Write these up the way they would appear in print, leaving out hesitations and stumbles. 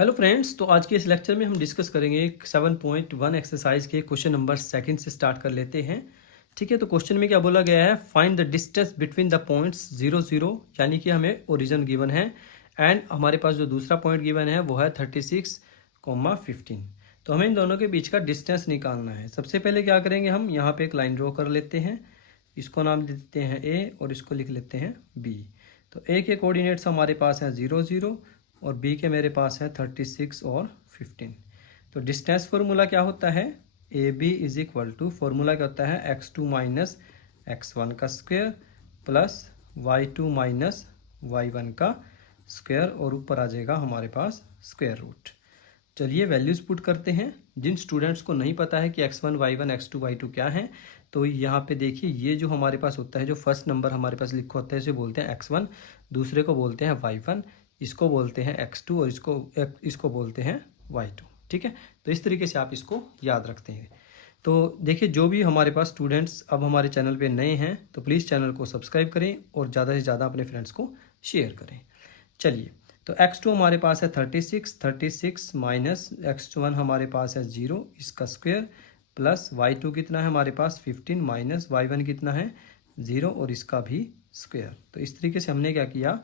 Hello friends, तो आज के इस लेक्चर में हम डिस्कस करेंगे 7.1 एक्सरसाइज के क्वेश्चन नंबर सेकंड से स्टार्ट कर लेते हैं। ठीक है, तो क्वेश्चन में क्या बोला गया है, find the distance between the points 0 0, यानी कि हमें ओरिजिन गिवन है एंड हमारे पास जो दूसरा पॉइंट गिवन है वो है 36,15। तो हमें इन दोनों के बीच का डिस्टेंस निकालना है। सबसे पहले क्या करेंगे, हम यहाँ पे एक लाइन ड्रॉ कर लेते हैं। इसको नाम दे देते हैं ए और इसको लिख लेते हैं बी। तो ए के कोऑर्डिनेट्स हमारे पास है 0 0 और बी के मेरे पास है 36 और 15। तो डिस्टेंस फार्मूला क्या होता है, A B is equal to, formula क्या होता है, x2 माइनस x1 का square plus y2 minus y1 का स्क्वायर और ऊपर आ जाएगा हमारे पास स्क्वायर रूट। चलिए वैल्यूज़ पुट करते हैं। जिन स्टूडेंट्स को नहीं पता है कि x1 y1 x2 y2 क्या है, तो यहाँ पे देखिए, ये जो हमारे पास होता है, जो फर्स्ट नंबर हमारे पास लिखा होता है, इसे बोलते हैं x1, दूसरे को बोलते हैं y1, इसको बोलते हैं x2 और इसको बोलते हैं y2। ठीक है, तो इस तरीके से आप इसको याद रखते हैं। तो देखिए, जो भी हमारे पास स्टूडेंट्स अब हमारे चैनल पे नए हैं तो प्लीज़ चैनल को सब्सक्राइब करें और ज़्यादा से ज़्यादा अपने फ्रेंड्स को शेयर करें। चलिए, तो x2 हमारे पास है 36 माइनस x1 हमारे पास है 0, इसका स्क्वायर प्लस y2 कितना है हमारे पास 15 माइनस y1 कितना है 0 और इसका भी स्क्वायर। तो इस तरीके से हमने क्या किया,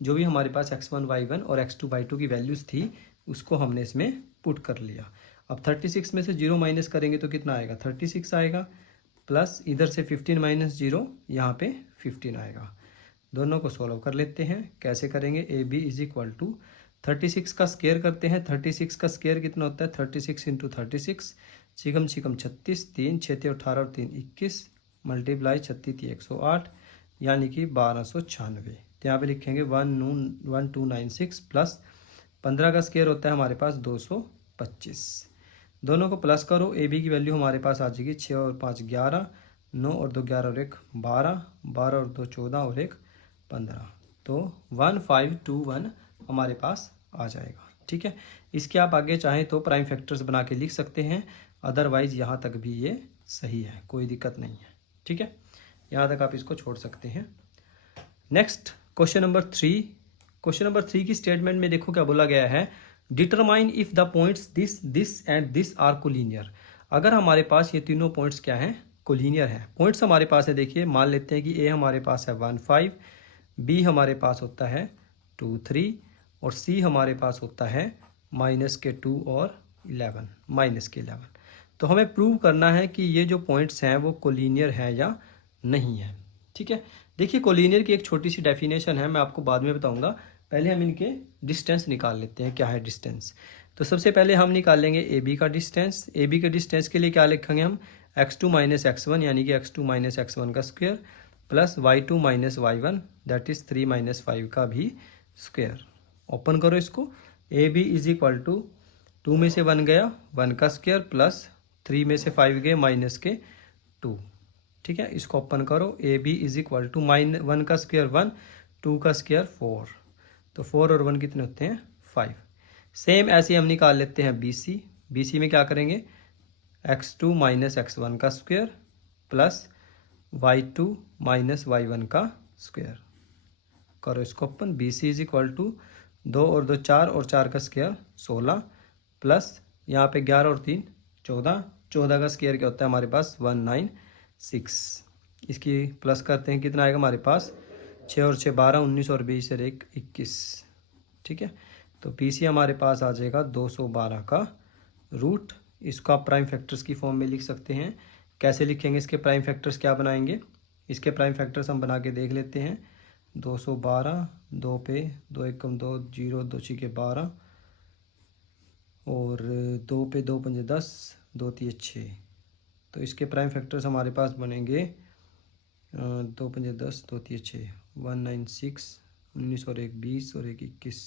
जो भी हमारे पास x1 y1 और x2 y2 की वैल्यूज़ थी उसको हमने इसमें पुट कर लिया। अब 36 में से 0 माइनस करेंगे तो कितना आएगा, 36 आएगा, प्लस इधर से 15 माइनस 0, यहाँ पे 15 आएगा। दोनों को सॉल्व कर लेते हैं। कैसे करेंगे, A B is equal to 36 का स्क्वायर करते हैं। 36 का स्क्वायर कितना होता है, 36 इंटू 36, चिकम चिकम 36, 3 6 18 और 3 21, मल्टीप्लाई 36 108, यानी कि 1296। तो यहाँ पे लिखेंगे 1296 प्लस 15 का स्क्वायर होता है हमारे पास 225। दोनों को प्लस करो, ए बी की वैल्यू हमारे पास आ जाएगी 6 और 5 11, 9 और 2 11 और 1 12, 12 और 2 14 और 1 15। तो 1521 हमारे पास आ जाएगा। ठीक है, इसके आप आगे चाहें तो प्राइम फैक्टर्स बना के लिख सकते हैं, अदरवाइज यहाँ तक भी ये सही है, कोई दिक्कत नहीं है। ठीक है, यहाँ तक आप इसको छोड़ सकते हैं। Next question number 3। Question number 3 की स्टेटमेंट में देखो क्या बोला गया है, determine if the points this and this are collinear. अगर हमारे पास ये तीनों पॉइंट्स क्या हैं, कोलिनियर है। पॉइंट्स हमारे पास है, देखिए मान लेते हैं कि ए हमारे पास है 1 5, बी हमारे पास होता है 2 3 और सी हमारे पास होता है -2 और 11, -11। तो हमें प्रूव करना है कि ये जो पॉइंट्स हैं वो कोलिनियर हैं या नहीं है। ठीक है, देखिए कोलिनियर की एक छोटी सी डेफिनेशन है, मैं आपको बाद में बताऊंगा। पहले हम इनके डिस्टेंस निकाल लेते हैं, क्या है डिस्टेंस। तो सबसे पहले हम निकाल लेंगे ए बी का डिस्टेंस। ए बी के डिस्टेंस के लिए क्या लिखेंगे हम, x2 माइनस x1, यानी कि x2 माइनस x1 का square plus y2 minus y1, that is 3 minus 5 का भी स्क्वायर। ओपन करो इसको, A B is equal to 2 में से 1 गया 1 का स्क्वायर प्लस 3 में से 5 गए -2। ठीक है, इसको ओपन करो, A B is equal to -1 का स्क्वायर 1, 2 का स्क्वायर 4, तो 4 और 1 कितने होते हैं 5। सेम ऐसे हम निकाल लेते हैं बी सी। बी सी में क्या करेंगे, x2 माइनस x1 का square plus y2 minus y1 का स्क्वायर। करो इसको open, B C is equal to 2 और 2 4 और 4 का स्क्वायर 16 प्लस यहाँ पे 11 और 3 14, 14 का स्क्वायर क्या होता है हमारे पास 196। इसकी प्लस करते हैं, कितना आएगा हमारे पास 6 और 6 12, 19 और 20 और 1 21। ठीक है, तो पी सी हमारे पास आ जाएगा 212 का रूट। इसको आप प्राइम फैक्टर्स की फॉर्म में लिख सकते हैं। कैसे लिखेंगे, इसके प्राइम फैक्टर्स क्या बनाएंगे, इसके प्राइम फैक्टर्स हम बना के देख लेते हैं। 212, 2 पे 2 एकम 2 0, 2 6 12 और 2 पे 2 5 10, 2 3 6। तो इसके प्राइम फैक्टर्स हमारे पास बनेंगे 2 5 10, 2 3 6, 196, 19 और 1 20 और 1 21,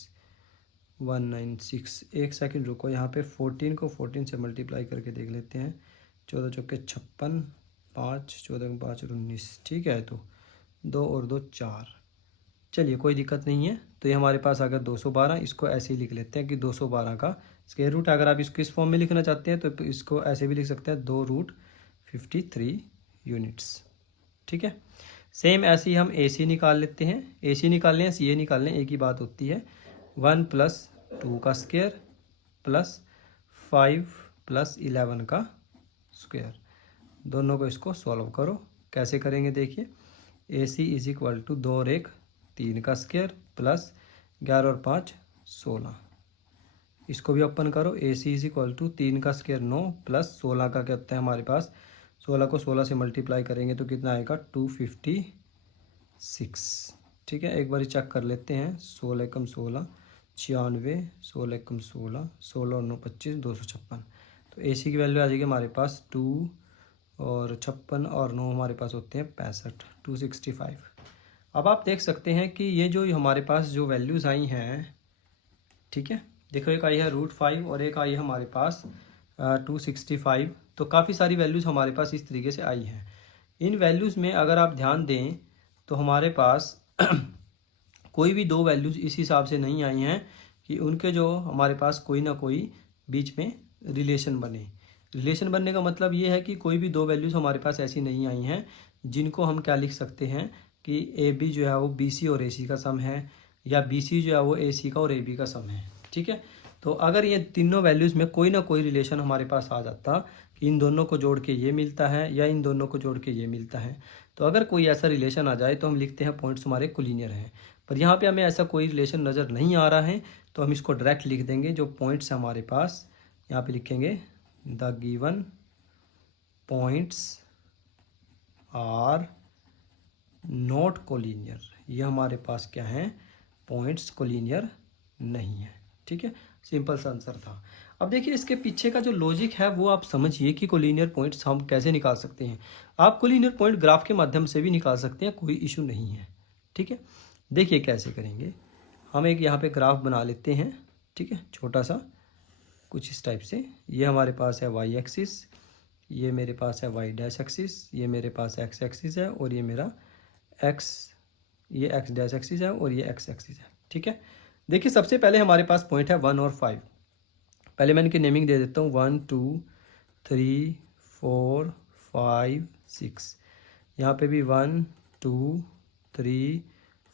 196। एक सेकंड रुको, यहाँ पे 14 को 14 से मल्टीप्लाई करके देख लेते हैं। 14 चौके 56, 5 14 5 और 19। ठीक है, तो 2 और 2 4। चलिए कोई दिक्कत नहीं है। तो ये हमारे पास आ गया 212। इसको ऐसे ही लिख लेते हैं कि 212 का स्क्वायर रूट। अगर आप इसको इस फॉर्म में लिखना चाहते हैं तो इसको ऐसे भी लिख सकते हैं, 2√53 यूनिट्स। ठीक है, सेम ऐसे ही हम ए सी निकाल लेते हैं। ए सी निकाल लें, सी ए निकाल लें, एक ही बात होती है। 1 + 2 का स्क्वायर प्लस 5 प्लस 11 का स्क्वायर। दोनों को इसको सॉल्व करो। कैसे करेंगे देखिए, ए सी इज इक्वल टू 2 और 1 3 का स्क्वायर प्लस 11 और 5 16। इसको भी ओपन करो। ए सी इज इक्वल टू 3 का स्क्वायर 9 प्लस 16 का क्या होता है हमारे पास, 16 को 16 से मल्टीप्लाई करेंगे तो कितना आएगा 256। ठीक है, एक बार चेक कर लेते हैं। 16 एकम 16 96, 16 एकम 16, 16 और 9 25, 256। तो ए सी की वैल्यू आ जाएगी हमारे पास 2 और 56 और 9 हमारे पास होते हैं 65, 265। अब आप देख सकते हैं कि ये जो हमारे पास जो वैल्यूज़ आई हैं, ठीक है, देखो एक आई है √5 और एक आई है हमारे पास 265। तो काफ़ी सारी वैल्यूज़ हमारे पास इस तरीके से आई हैं। इन वैल्यूज़ में अगर आप ध्यान दें तो हमारे पास कोई भी दो वैल्यूज़ इस हिसाब से नहीं आई हैं कि उनके जो हमारे पास कोई ना कोई बीच में रिलेशन बने। रिलेशन बनने का मतलब ये है कि कोई भी दो वैल्यूज़ हमारे पास ऐसी नहीं आई हैं जिनको हम क्या लिख सकते हैं कि ए बी जो है वो बी सी और ए सी का सम है, या बी सी जो है वो ए सी का और ए बी का सम है। ठीक है, तो अगर ये तीनों वैल्यूज़ में कोई ना कोई रिलेशन हमारे पास आ जाता कि इन दोनों को जोड़ के ये मिलता है या इन दोनों को जोड़ के ये मिलता है, तो अगर कोई ऐसा रिलेशन आ जाए तो हम लिखते हैं पॉइंट्स हमारे कोलिनियर हैं। पर यहाँ पे हमें ऐसा कोई रिलेशन नज़र नहीं आ रहा है, तो हम इसको डायरेक्ट लिख देंगे। जो पॉइंट्स हैं हमारे पास यहाँ पे लिखेंगे the given points are not collinear. ये हमारे पास क्या है, पॉइंट्स कोलिनियर नहीं है। ठीक है, सिंपल सा आंसर था। अब देखिए इसके पीछे का जो लॉजिक है वो आप समझिए कि कोलिनियर पॉइंट्स हम कैसे निकाल सकते हैं। आप कोलिनियर पॉइंट ग्राफ के माध्यम से भी निकाल सकते हैं, कोई इशू नहीं है। ठीक है, देखिए कैसे करेंगे। हम एक यहाँ पे ग्राफ बना लेते हैं। ठीक है, छोटा सा कुछ इस टाइप से। ये हमारे पास है वाई एक्सिस, ये मेरे पास है वाई डैश एक्सिस, ये मेरे पास एक्स एक्सिस है और ये मेरा ये एक्स डैश एक्सिस है और ये एक्स एक्सिस है। ठीक है, देखिए सबसे पहले हमारे पास पॉइंट है 1 और 5। पहले मैं इनकी नेमिंग दे देता हूँ 1 2 3 4 5 6। यहाँ पे भी 1 2 3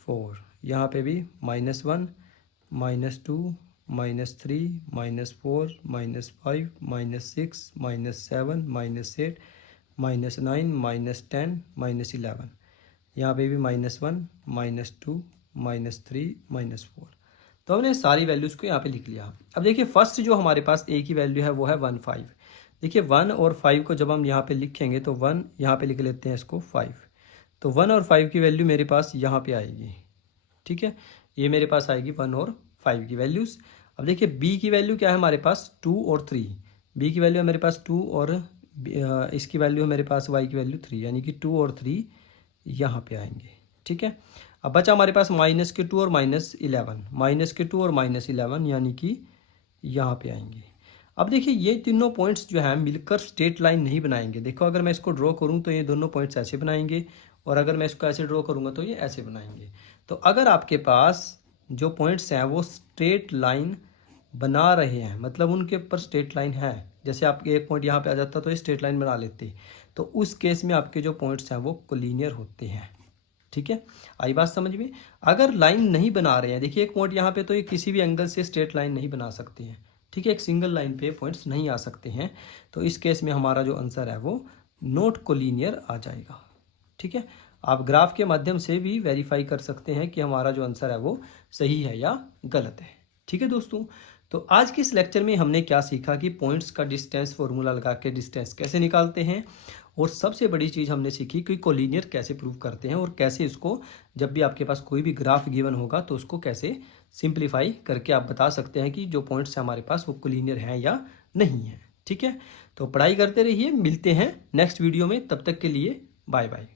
4, यहाँ पे भी -1 -2 -3 -4 -5 -6 -7 -8 -9 -10 -11। यहाँ पे भी -1 -2 -3 -4। तो हमने सारी वैल्यूज़ को यहाँ पे लिख लिया। अब देखिए फर्स्ट जो हमारे पास ए की वैल्यू है वो है 1 5। देखिए 1 और 5 को जब हम यहाँ पे लिखेंगे तो 1 यहाँ पे लिख लेते हैं इसको 5, तो 1 और 5 की वैल्यू मेरे पास यहाँ पे आएगी। ठीक है, ये मेरे पास आएगी 1 और 5 की वैल्यूज़। अब देखिए बी की वैल्यू क्या है हमारे पास 2 और 3। बी की वैल्यू है मेरे पास 2 और इसकी वैल्यू है मेरे पास वाई की वैल्यू 3, यानी कि 2 और 3 यहाँ पे आएंगे। ठीक है, अब बचा हमारे पास -2 और -11, -2 और -11 यानी कि यहाँ पे आएंगे। अब देखिए ये तीनों पॉइंट्स जो हैं मिलकर स्ट्रेट लाइन नहीं बनाएंगे। देखो अगर मैं इसको ड्रॉ करूँ तो ये दोनों पॉइंट्स ऐसे बनाएंगे, और अगर मैं इसको ऐसे ड्रॉ करूँगा तो ये ऐसे बनाएंगे। तो अगर आपके पास जो पॉइंट्स हैं वो स्ट्रेट लाइन बना रहे हैं, मतलब उनके ऊपर स्ट्रेट लाइन है, जैसे आपके एक पॉइंट यहाँ पे आ जाता तो ये स्ट्रेट लाइन बना लेते, तो उस केस में आपके जो पॉइंट्स हैं वो कोलिनियर होते हैं। ठीक है, आई बात समझ में। अगर लाइन नहीं बना रहे हैं, देखिए एक पॉइंट यहाँ पे तो ये किसी भी एंगल से स्ट्रेट लाइन नहीं बना सकते हैं। ठीक है, एक सिंगल लाइन पे पॉइंट्स नहीं आ सकते हैं, तो इस केस में हमारा जो आंसर है वो नॉट कोलिनियर आ जाएगा। ठीक है, आप ग्राफ के माध्यम से भी वेरीफाई कर सकते हैं कि हमारा जो आंसर है वो सही है या गलत है। ठीक है दोस्तों, तो आज के इस लेक्चर में हमने क्या सीखा कि पॉइंट्स का डिस्टेंस फॉर्मूला लगा के डिस्टेंस कैसे निकालते हैं, और सबसे बड़ी चीज़ हमने सीखी कि कोलिनियर कैसे प्रूव करते हैं, और कैसे इसको जब भी आपके पास कोई भी ग्राफ गिवन होगा तो उसको कैसे सिंप्लीफाई करके आप बता सकते हैं कि जो पॉइंट्स हैं हमारे पास वो कोलिनियर हैं या नहीं है। ठीक है, तो पढ़ाई करते रहिए, मिलते हैं नेक्स्ट वीडियो में, तब तक के लिए बाय बाय।